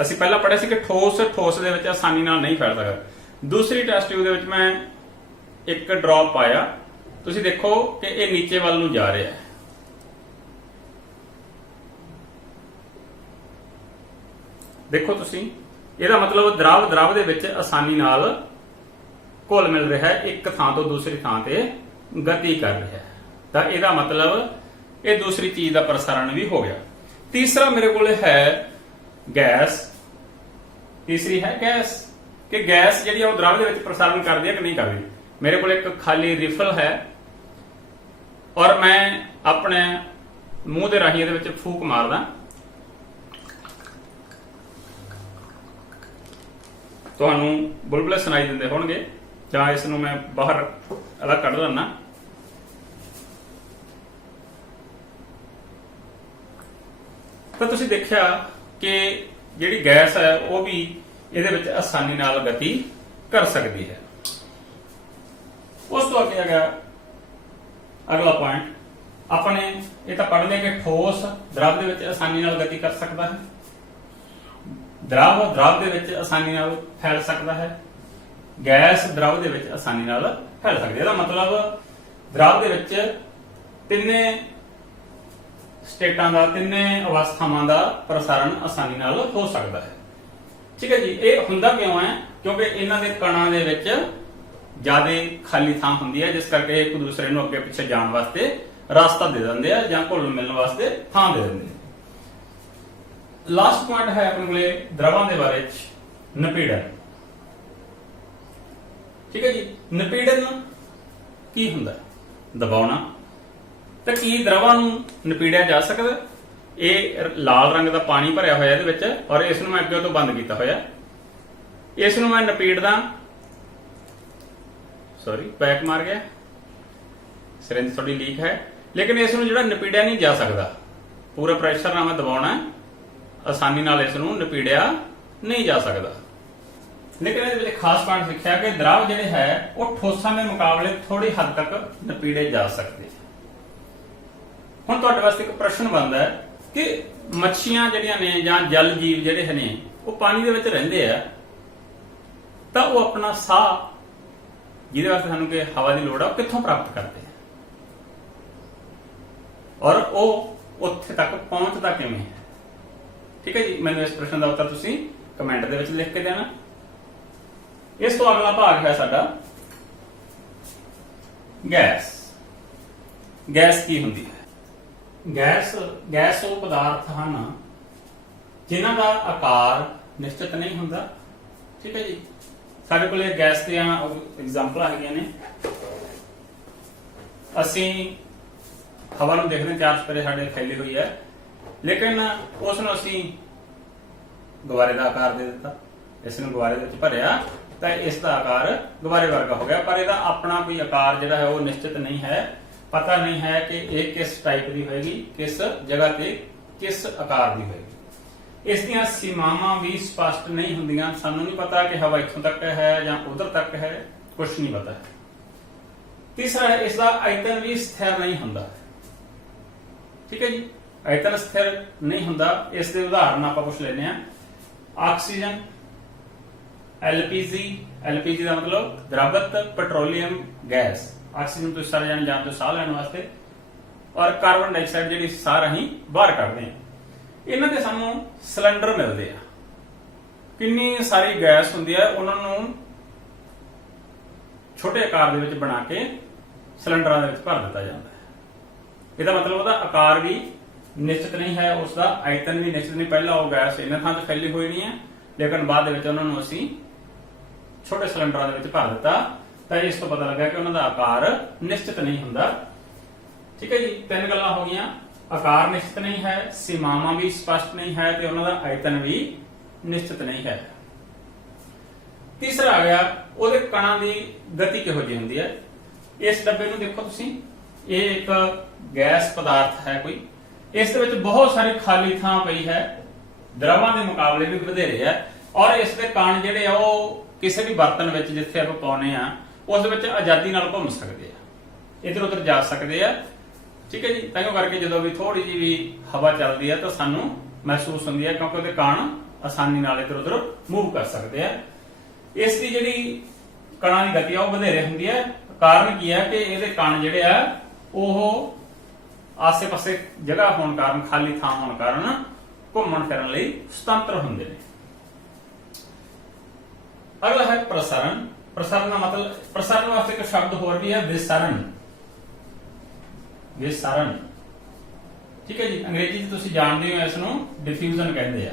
ਅਸੀਂ ਪਹਿਲਾਂ ਪੜ੍ਹਿਆ ਸੀ ਕਿ ਠੋਸ ਦੇ ਵਿੱਚ ਆਸਾਨੀ ਨਾਲ ਨਹੀਂ ਫੈਲ ਸਕਦਾ। ਦੂਸਰੀ ਟੈਸਟ ਟਿਊਬ ਦੇ ਵਿੱਚ ਮੈਂ ਇੱਕ ਡ੍ਰੌਪ ਪਾਇਆ, ਤੁਸੀਂ ਦੇਖੋ ਕਿ ਇਹ ਨੀਚੇ ਵੱਲ ਨੂੰ ਜਾ ਰਿਹਾ ਹੈ। ਦੇਖੋ ਤੁਸੀਂ, ਇਹਦਾ ਮਤਲਬ ਦ੍ਰਵ ਦੇ ਵਿੱਚ ਆਸਾਨੀ ਨਾਲ ਘੁਲ ਮਿਲ ਰਿਹਾ ਹੈ, ਇੱਕ ਥਾਂ ਤੋਂ ਦੂਸਰੀ ਥਾਂ ਤੇ ਗਤੀ ਕਰ ਰਿਹਾ ਹੈ। ਤਾਂ ਇਹਦਾ ਮਤਲਬ ਇਹ ਦੂਸਰੀ ਚੀਜ਼ ਦਾ ਪ੍ਰਸਾਰਣ ਵੀ ਹੋ ਗਿਆ। ਤੀਸਰਾ ਮੇਰੇ ਕੋਲ ਹੈ ਗੈਸ। ਤੀਸਰੀ ਹੈ ਗੈਸ, ਕਿ ਗੈਸ ਜਿਹੜੀ ਆ ਉਹ ਦ੍ਰਵ ਦੇ ਵਿੱਚ ਪ੍ਰਸਾਰਣ ਕਰਦੀ ਹੈ ਕਿ ਨਹੀਂ ਕਰਦੀ। ਮੇਰੇ ਕੋਲ ਇੱਕ ਖਾਲੀ ਰਿਫਲ ਹੈ ਔਰ ਮੈਂ ਆਪਣੇ ਮੂੰਹ ਦੇ ਰਾਹੀਂ ਇਹਦੇ ਵਿੱਚ ਫੂਕ ਮਾਰਦਾ। ਤੁਹਾਨੂੰ ਬੁਲਬੁਲੇ ਸੁਣਾਈ ਦਿੰਦੇ ਹੋਣਗੇ, ਜਾਂ ਇਸ ਨੂੰ ਮੈਂ ਬਾਹਰ ਅਲੱਗ ਕੱਢ ਦਿੰਦਾ। ਤਾਂ ਤੁਸੀਂ ਦੇਖਿਆ ਕਿ ਜਿਹੜੀ ਗੈਸ ਹੈ ਉਹ ਵੀ ਇਹਦੇ ਵਿੱਚ ਆਸਾਨੀ ਨਾਲ ਗਤੀ ਕਰ ਸਕਦੀ ਹੈ। ਉਸ ਤੋਂ ਅੱਗੇ ਹੈਗਾ ਅਗਲਾ ਪੁਆਇੰਟ ਆਪਣੇ ਇਹ ਤਾਂ ਪੜ੍ਹ ਲਿਆ ਕਿ ਠੋਸ द्रव ਦੇ ਵਿੱਚ ਆਸਾਨੀ ਨਾਲ ਗਤੀ ਕਰ ਸਕਦਾ ਹੈ, द्रव ਦੇ ਵਿੱਚ ਆਸਾਨੀ ਨਾਲ ਫੈਲ ਸਕਦਾ ਹੈ, ਗੈਸ द्रव ਦੇ ਵਿੱਚ ਆਸਾਨੀ ਨਾਲ ਫੈਲ ਸਕਦੀ ਹੈ। ਇਹਦਾ ਮਤਲਬ द्रव ਦੇ ਵਿੱਚ ਤਿੰਨੇ ਸਟੇਟਾਂ ਦਾ, ਤਿੰਨੇ ਅਵਸਥਾਵਾਂ ਦਾ ਪ੍ਰਸਾਰਣ ਆਸਾਨੀ ਨਾਲ ਹੋ ਸਕਦਾ ਹੈ। ਠੀਕ ਹੈ ਜੀ। ਇਹ ਹੁੰਦਾ ਕਿਉਂ ਹੈ? ਕਿਉਂਕਿ ਇਹਨਾਂ ਦੇ ਕਣਾਂ ਦੇ ਵਿੱਚ ਜ਼ਿਆਦਾ ਖਾਲੀ ਥਾਂ ਹੁੰਦੀ ਹੈ, ਜਿਸ ਕਰਕੇ ਇੱਕ ਦੂਸਰੇ ਨੂੰ ਅੱਗੇ ਪਿੱਛੇ ਜਾਣ ਵਾਸਤੇ ਰਸਤਾ ਦੇ ਦਿੰਦੇ ਆ ਜਾਂ ਘੁਲ ਮਿਲਣ ਵਾਸਤੇ ਥਾਂ ਦੇ ਦਿੰਦੇ ਆ। ਲਾਸਟ ਪੁਆਇੰਟ ਹੈ ਆਪਣੇ ਕੋਲੇ द्रवां ਦੇ ਬਾਰੇ ਚ, ਨਿਪੀੜਨ। ਠੀਕ ਹੈ ਜੀ। ਨਿਪੀੜਨ ਕੀ ਹੁੰਦਾ? ਦਬਾਉਣਾ। ਤਾਂ ਕੀ द्रवां ਨੂੰ ਨਿਪੀੜਿਆ ਜਾ ਸਕਦਾ? ਇਹ ਲਾਲ ਰੰਗ ਦਾ ਪਾਣੀ ਭਰਿਆ ਹੋਇਆ ਇਹਦੇ ਵਿੱਚ, ਔਰ ਇਸ ਨੂੰ ਮੈਂ ਅੱਗੇ ਤੋਂ ਬੰਦ ਕੀਤਾ ਹੋਇਆ। ਇਸ ਨੂੰ ਮੈਂ ਨਿਪੀੜਦਾ, ਸੌਰੀ ਬੈਕ ਮਾਰ ਗਿਆ, ਸਿਰਿੰਜ ਥੋੜੀ ਲੀਕ ਹੈ, ਲੇਕਿਨ ਇਸ ਨੂੰ ਜਿਹੜਾ ਨਿਪੀੜਿਆ ਨਹੀਂ ਜਾ ਸਕਦਾ। ਪੂਰਾ ਪ੍ਰੈਸ਼ਰ ਨਾਲ ਮੈਂ ਦਬਾਉਣਾ, ਆਸਾਨੀ ਨਾਲ ਇਸ ਨੂੰ ਨਿਪੀੜਿਆ ਨਹੀਂ ਜਾ ਸਕਦਾ। ਲੇਕਿਨ ਇਹਦੇ ਵਿੱਚ ਖਾਸ ਪੁਆਇੰਟ ਲਿਖਿਆ ਕਿ द्रव ਜਿਹੜੇ ਹੈ ਉਹ ਠੋਸਾਂ ਦੇ ਮੁਕਾਬਲੇ ਥੋੜੀ ਹੱਦ ਤੱਕ ਨਿਪੀੜੇ ਜਾ ਸਕਦੇ। ਹੁਣ ਤੁਹਾਡੇ ਵਾਸਤੇ ਇੱਕ ਪ੍ਰਸ਼ਨ ਬਣਦਾ ਹੈ ਕਿ ਮੱਛੀਆਂ ਜਿਹੜੀਆਂ ਨੇ ਜਾਂ ਜਲ ਜੀਵ ਜਿਹੜੇ ਨੇ ਉਹ ਪਾਣੀ ਦੇ ਵਿੱਚ ਰਹਿੰਦੇ ਆ, ਤਾਂ ਉਹ ਆਪਣਾ ਸਾਹ ਜਿਹਦੇ ਵਾਸਤੇ ਸਾਨੂੰ ਕਿ ਹਵਾ ਦੀ ਲੋੜ ਆ, ਉਹ ਕਿੱਥੋਂ ਪ੍ਰਾਪਤ ਕਰਦੇ ਆ, ਔਰ ਉਹ ਉੱਥੇ ਤੱਕ ਪਹੁੰਚਦਾ ਕਿਵੇਂ ਹੈ? ਠੀਕ ਹੈ ਜੀ। ਮੈਨੂੰ ਇਸ ਪ੍ਰਸ਼ਨ ਦਾ ਉੱਤਰ ਤੁਸੀਂ ਕਮੈਂਟ ਦੇ ਵਿੱਚ ਲਿਖ ਕੇ ਦੇਣਾ। ਇਸ ਤੋਂ ਅਗਲਾ ਭਾਗ ਹੈ ਸਾਡਾ ਗੈਸ। ਗੈਸ ਕੀ ਹੁੰਦੀ ਹੈ? ਗੈਸ ਉਹ ਪਦਾਰਥ ਹਨ ਜਿਨ੍ਹਾਂ ਦਾ ਆਕਾਰ ਨਿਸ਼ਚਿਤ ਨਹੀਂ ਹੁੰਦਾ। ਠੀਕ ਹੈ ਜੀ। ਸਾਡੇ ਕੋਲ ਗੈਸ ਦੀਆਂ ਐਗਜ਼ਾਮਪਲਾਂ ਹੈਗੀਆਂ ਨੇ। ਅਸੀਂ ਹਵਾ ਨੂੰ ਦੇਖਦੇ, ਚਾਰ ਚੁਫੇਰੇ ਸਾਡੇ ਫੈਲੀ ਹੋਈ ਹੈ, ਲੇਕਿਨ ਉਸ ਨੂੰ ਅਸੀਂ ਗੁਬਾਰੇ ਦਾ ਆਕਾਰ ਦੇ ਦਿੱਤਾ, ਇਸ ਨੂੰ ਗੁਬਾਰੇ ਦੇ ਵਿੱਚ ਭਰਿਆ ਤਾਂ ਇਸ ਦਾ ਆਕਾਰ ਗੁਬਾਰੇ ਵਰਗਾ ਹੋ ਗਿਆ, ਪਰ ਇਹਦਾ ਆਪਣਾ ਕੋਈ ਆਕਾਰ ਜਿਹੜਾ ਹੈ ਉਹ ਨਿਸ਼ਚਿਤ ਨਹੀਂ ਹੈ। ਪਤਾ ਨਹੀਂ ਹੈ ਕਿ ਇਹ ਕਿਸ ਟਾਈਪ ਦੀ ਹੋਏਗੀ, ਕਿਸ ਜਗ੍ਹਾ ਤੇ ਕਿਸ ਆਕਾਰ ਦੀ ਹੋਏਗੀ। ਇਸ ਦੀਆਂ ਸੀਮਾਵਾਂ ਵੀ ਸਪਸ਼ਟ ਨਹੀਂ ਹੁੰਦੀਆਂ। ਸਾਨੂੰ ਨਹੀਂ ਪਤਾ ਕਿ ਹਵਾ ਇੱਥੋਂ ਤੱਕ ਹੈ ਜਾਂ ਉਧਰ ਤੱਕ ਹੈ, ਕੁਝ ਨਹੀਂ ਪਤਾ। ਤੀਸਰਾ ਹੈ, ਇਸ ਦਾ ਆਇਤਨ ਵੀ ਸਥਿਰ ਨਹੀਂ ਹੁੰਦਾ। ਠੀਕ ਹੈ ਜੀ। ਆਇਤਨ ਸਥਿਰ ਨਹੀਂ ਹੁੰਦਾ। ਇਸ ਦੇ ਉਦਾਹਰਨ ਆਪਾਂ ਕੁਝ ਲੈਨੇ ਆ। ਆਕਸੀਜਨ, LPG ਦਾ ਮਤਲਬ द्रवित ਪੈਟਰੋਲੀਅਮ ਗੈਸ। ਆਕਸੀਜਨ ਤੁਸੀਂ ਸਾਰੇ ਜਾਣੇ ਜਾਣਦੇ ਹੋ ਸਾਹ ਲੈਣ ਵਾਸਤੇ, ਔਰ ਕਾਰਬਨ ਡਾਈਆਕਸਾਈਡ ਜਿਹੜੀ ਸਾਹ ਰਾਹੀਂ ਬਾਹਰ ਕੱਢਦੇ ਆ। ਇਹਨਾਂ ਦੇ ਸਾਨੂੰ ਸਿਲੰਡਰ ਮਿਲਦੇ ਆ। ਕਿੰਨੀ ਸਾਰੀ ਗੈਸ ਹੁੰਦੀ ਹੈ, ਉਹਨਾਂ ਨੂੰ ਛੋਟੇ ਆਕਾਰ ਦੇ ਵਿੱਚ ਬਣਾ ਕੇ ਸਿਲੰਡਰਾਂ ਦੇ ਵਿੱਚ ਭਰ ਦਿੱਤਾ ਜਾਂਦਾ ਹੈ। ਇਹਦਾ ਮਤਲਬ ਉਹਦਾ ਆਕਾਰ ਵੀ ਨਿਸ਼ਚਿਤ ਨਹੀਂ ਹੈ, ਉਸ ਦਾ ਆਇਤਨ ਵੀ ਨਿਸ਼ਚਿਤ ਨਹੀਂ। ਪਹਿਲਾਂ ਉਹ ਗੈਸ ਇਹਨਾਂ ਥਾਂ ਤੇ ਫੈਲੀ ਹੋਈ ਨਹੀਂ ਹੈ, ਲੇਕਿਨ ਬਾਅਦ ਦੇ ਵਿੱਚ ਉਹਨਾਂ ਨੂੰ ਅਸੀਂ ਛੋਟੇ ਸਿਲੰਡਰਾਂ ਦੇ ਵਿੱਚ ਭਰ ਦਿੱਤਾ, ਤਾਂ ਇਸ ਤੋਂ ਪਤਾ ਲੱਗਾ ਕਿ ਉਹਨਾਂ ਦਾ ਆਕਾਰ ਨਿਸ਼ਚਿਤ ਨਹੀਂ ਹੁੰਦਾ। ਠੀਕ ਹੈ ਜੀ। ਤਿੰਨ ਗੱਲਾਂ ਹੋ ਗਈਆਂ। ਆਕਾਰ ਨਿਸ਼ਚਿਤ ਨਹੀਂ ਹੈ, ਸੀਮਾਵਾਂ ਵੀ ਸਪਸ਼ਟ ਨਹੀਂ ਹੈ, ਤੇ ਉਹਨਾਂ ਦਾ ਆਇਤਨ ਵੀ ਨਿਸ਼ਚਿਤ ਨਹੀਂ ਹੈ। ਤੀਸਰਾ ਆ ਗਿਆ, ਉਹਦੇ ਕਣਾਂ ਦੀ ਗਤੀ ਕਿਹੋ ਜਿਹੀ ਹੁੰਦੀ ਹੈ। ਇਸ ਡੱਬੇ ਨੂੰ ਦੇਖੋ ਤੁਸੀਂ, ਇਹ ਇੱਕ ਗੈਸ ਪਦਾਰਥ ਹੈ ਕੋਈ, ਇਸ ਦੇ ਵਿੱਚ ਬਹੁਤ ਸਾਰੀ ਖਾਲੀ ਥਾਂ ਪਈ ਹੈ, द्रवां ਦੇ ਮੁਕਾਬਲੇ ਵੀ ਵਧੇਰੇ ਹੈ, ਔਰ ਇਸ ਦੇ ਕਣ ਜਿਹੜੇ ਆ ਉਹ ਕਿਸੇ ਵੀ ਬਰਤਨ ਵਿੱਚ ਜਿੱਥੇ ਆਪਾਂ ਪਾਉਨੇ ਆ ਉਸ ਵਿੱਚ ਆਜ਼ਾਦੀ ਨਾਲ ਘੁੰਮ ਸਕਦੇ ਆ, ਇਧਰ ਉਧਰ ਜਾ ਸਕਦੇ ਆ। ਠੀਕ ਹੈ ਜੀ। ਤਾਂ ਕਰਕੇ ਜਦੋਂ ਵੀ ਥੋੜੀ ਜਿਹੀ ਵੀ ਹਵਾ ਚੱਲਦੀ ਹੈ ਤਾਂ ਸਾਨੂੰ ਮਹਿਸੂਸ ਹੁੰਦੀ ਹੈ, ਕਿਉਂਕਿ ਉਹਦੇ ਕਣ ਆਸਾਨੀ ਨਾਲ ਇਧਰ ਉਧਰ ਮੂਵ ਕਰ ਸਕਦੇ ਆ। ਇਸ ਦੀ ਜਿਹੜੀ ਕਣਾਂ ਦੀ ਗਤੀ ਆ ਉਹ ਵਧੇਰੇ ਹੁੰਦੀ ਹੈ। ਕਾਰਨ ਕੀ ਹੈ ਕਿ ਇਹਦੇ ਕਣ ਜਿਹੜੇ ਆ ਉਹ ਆਸੇ-ਪਾਸੇ ਜਗ੍ਹਾ ਹੋਣ ਕਾਰਨ, ਖਾਲੀ ਥਾਂ ਹੋਣ ਕਾਰਨ ਘੁੰਮਣ ਫਿਰਨ ਲਈ ਸੁਤੰਤਰ ਹੁੰਦੇ ਨੇ। ਅਗਲਾ ਹੈ ਪ੍ਰਸਾਰਣ। ਪ੍ਰਸਾਰਣ ਦਾ ਮਤਲਬ, ਪ੍ਰਸਾਰਣ ਵਾਸਤੇ ਇੱਕ ਸ਼ਬਦ ਹੋਰ ਵੀ ਹੈ, ਵਿਸਰਣ। ਵਿਸਰਣ। ਠੀਕ ਹੈ ਜੀ। ਅੰਗਰੇਜ਼ੀ ਚ ਤੁਸੀਂ ਜਾਣਦੇ ਹੋ, ਇਸ ਨੂੰ ਡਿਫਿਊਜ਼ਨ ਕਹਿੰਦੇ ਆ।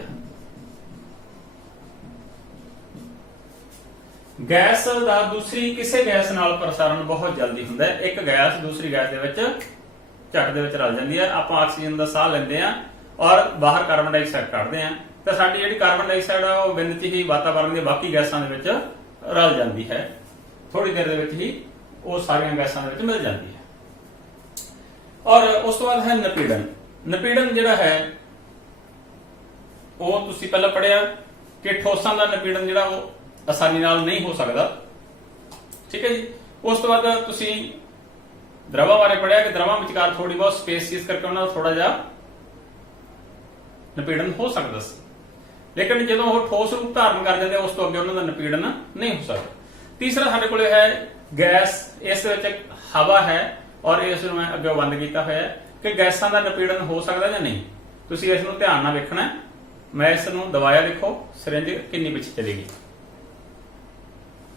ਗੈਸ ਦਾ ਦੂਸਰੀ ਕਿਸੇ ਗੈਸ ਨਾਲ ਪ੍ਰਸਾਰਣ ਬਹੁਤ ਜਲਦੀ ਹੁੰਦਾ ਹੈ। ਇੱਕ ਗੈਸ ਦੂਸਰੀ ਗੈਸ ਦੇ ਵਿੱਚ ਝੱਟ ਦੇ ਵਿੱਚ ਰਲ ਜਾਂਦੀ ਹੈ। ਆਪਾਂ ਆਕਸੀਜਨ ਦਾ ਸਾਹ ਲੈਂਦੇ ਆ ਔਰ ਬਾਹਰ ਕਾਰਬਨ ਡਾਈਆਕਸਾਈਡ ਕੱਢਦੇ ਆ, ਤਾਂ ਸਾਡੀ ਜਿਹੜੀ ਕਾਰਬਨ ਡਾਈਆਕਸਾਈਡ ਆ ਉਹ ਬਿੰਦ 'ਚ ਹੀ ਵਾਤਾਵਰਣ ਦੀਆਂ ਬਾਕੀ ਗੈਸਾਂ ਦੇ ਵਿੱਚ ਰਲ ਜਾਂਦੀ ਹੈ। ਥੋੜੀ ਦੇਰ ਦੇ ਵਿੱਚ ਹੀ ਉਹ ਸਾਰੀਆਂ ਗੈਸਾਂ ਦੇ ਵਿੱਚ ਮਿਲ ਜਾਂਦੀ ਹੈ। ਔਰ ਉਸ ਤੋਂ ਬਾਅਦ ਹੈ ਨਿਪੀੜਨ। ਨਿਪੀੜਨ ਜਿਹੜਾ ਹੈ ਉਹ ਤੁਸੀਂ ਪਹਿਲਾਂ ਪੜਿਆ ਕਿ ਠੋਸਾਂ ਦਾ ਨਿਪੀੜਨ ਜਿਹੜਾ ਉਹ ਆਸਾਨੀ ਨਾਲ ਨਹੀਂ ਹੋ ਸਕਦਾ। ਠੀਕ ਹੈ ਜੀ। ਉਸ ਤੋਂ ਬਾਅਦ ਤੁਸੀਂ द्रवां बारे पढ़िया कि द्रवां विचकार थोड़ी बहुत स्पेस इस करके उन्हां दा थोड़ा जिहा नपीड़न हो सकदा सी, लेकिन जदों वो ठोस रूप धारण कर जाते उस तो अगे उन्हां दा नपीड़न नहीं हो सकदा। तीसरा साडे कोले है गैस, इस विच हवा है और इस नूं मैं अगे बंद कीता होया है कि गैसां दा नपीड़न हो सकदा जां नहीं। तुसीं इस नूं ध्यान नाल वेखना। मैं इस नूं दबाया, देखो सिरिंज किन्नी पिछे चली गई।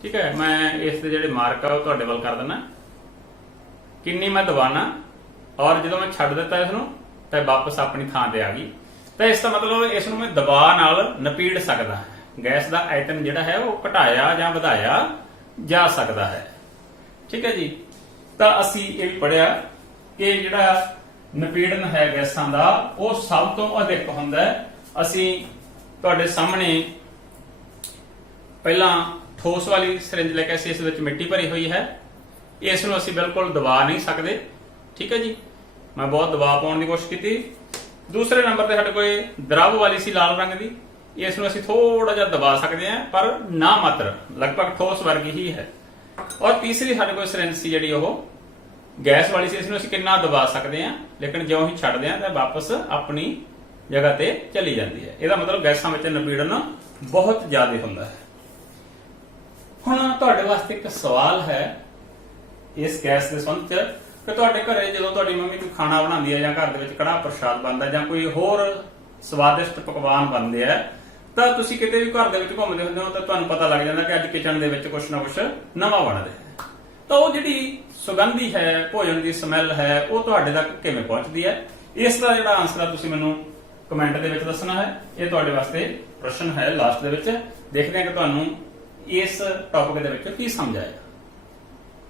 ठीक है, मैं इस दे जिहड़े मार्क आ तुहाडे वल कर दिंदा, किन्नी मैं दबाना और जदों मैं छड्ड दित्ता इस नूं तां वापस अपनी थां ते आ गई। तो इसका मतलब इस नूं मैं दबाव नाल नपीड़ सकदा। गैस का आयतन जिहड़ा है वो घटाया जां वधाया जा सकदा है। ठीक है जी, तो असीं ये भी पढ़िया कि जिहड़ा नपीड़न है गैसां दा वो सब तो अधिक हुंदा है। असीं तुहाडे सामने पहला ठोस वाली सिरिंज लेके असीं इस विच मिट्टी भरी हुई है, इस नूं असीं बिल्कुल दबा नहीं सकते। ठीक है जी, मैं बहुत दबाव पाउण दी कोशिश की। दूसरे नंबर ते साडे कोई द्रव वाली सी लाल रंग दी, इस नूं असीं थोड़ा जिहा दबा सकते हैं पर ना मात्र, लगभग ठोस वर्गी ही है। और तीसरी साडे कोई सिरिंज सी जिहड़ी ओह गैस वाली सी, इस नूं असीं किन्ना दबा सकते हैं, लेकिन जो ही छड्डदे हां तां वापस अपनी जगह ते चली जाती है। इहदा मतलब गैसां विच नपीड़न बहुत ज्यादा हुंदा है। हुण तुहाडे वास्ते एक सवाल है इस गैस के संबंध च कि तुहाडे घरे जदों तुहाडी मम्मी कोई खाना बनाउंदी है जां घर दे विच कड़ाह प्रसाद बनदा जां कोई होर स्वादिष्ट पकवान बनदे आ, तां तुसीं किते भी घर दे विच घुंमदे हुंदे हो तां तुहानूं पता लग जांदा कि अज किचन दे विच कुछ ना कुछ नवां बन रिहा है। तां ओह जिहड़ी सुगंधी है, भोजन की स्मैल है, वो तुहाडे तक किवें पहुंचदी है, इसका जिहड़ा आंसर है तुसीं मैनूं कमेंट दे विच दसना है। ये तुहाडे वास्ते प्रश्न है लास्ट दे विच। देखदे हां कि तुहानूं इस टॉपिक दे विच की समझ आएगा।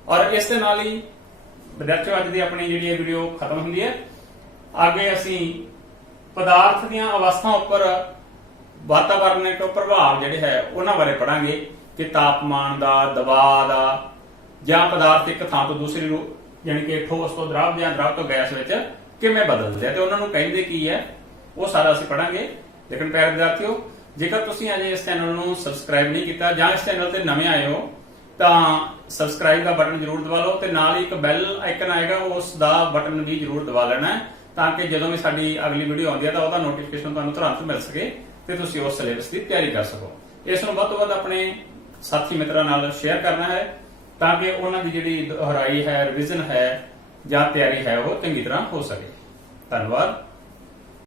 और इस दे नाल ही विद्यार्थियों अज की अपनी जी वीडियो खत्म होंदी है। आगे असी पदार्थ दीआं अवस्थावां उपर वातावरण के प्रभाव जिहड़े है उन्हां बारे पढ़ांगे कि तापमान दा, दबाव दा, जां पदार्थ एक थां तो दूसरी यानी कि ठोस तो द्रव जां द्रव तो गैस विच किवें बदलदे आ ते उन्हां नूं कहिंदे की है, वो सारा असीं पढ़ांगे। लेकिन प्यारे विद्यार्थियों, जेकर तुसीं अजे इस चैनल नूं सबसक्राइब नहीं कीता जां इस चैनल ते नवें आए हो ਤਾਂ ਸਬਸਕ੍ਰਾਈਬ ਦਾ ਬਟਨ ਜ਼ਰੂਰ ਦਬਾ ਲਓ ਤੇ ਨਾਲ ਹੀ ਇੱਕ ਬੈਲ ਆਈਕਨ ਆਏਗਾ, ਉਸ ਦਾ ਬਟਨ ਵੀ ਜ਼ਰੂਰ ਦਬਾ ਲੈਣਾ ਹੈ ਤਾਂ ਕਿ ਜਦੋਂ ਵੀ ਸਾਡੀ ਅਗਲੀ ਵੀਡੀਓ ਆਉਂਦੀ ਹੈ ਤਾਂ ਉਹਦਾ ਨੋਟੀਫਿਕੇਸ਼ਨ ਤੁਹਾਨੂੰ ਤੁਰੰਤ ਮਿਲ ਸਕੇ ਤੇ ਤੁਸੀਂ ਉਸ ਸਿਲੇਬਸ ਦੀ ਤਿਆਰੀ ਕਰ ਸਕੋ। ਇਸ ਨੂੰ ਵੱਧ ਤੋਂ ਵੱਧ ਆਪਣੇ ਸਾਥੀ ਮਿੱਤਰਾਂ ਨਾਲ ਸ਼ੇਅਰ ਕਰਨਾ ਹੈ ਤਾਂ ਕਿ ਉਹਨਾਂ ਦੀ ਜਿਹੜੀ ਦੁਹਰਾਈ ਹੈ, ਰਿਵੀਜ਼ਨ ਹੈ ਜਾਂ ਤਿਆਰੀ ਹੈ ਉਹ ਚੰਗੀ ਤਰ੍ਹਾਂ ਹੋ ਸਕੇ। ਧੰਨਵਾਦ।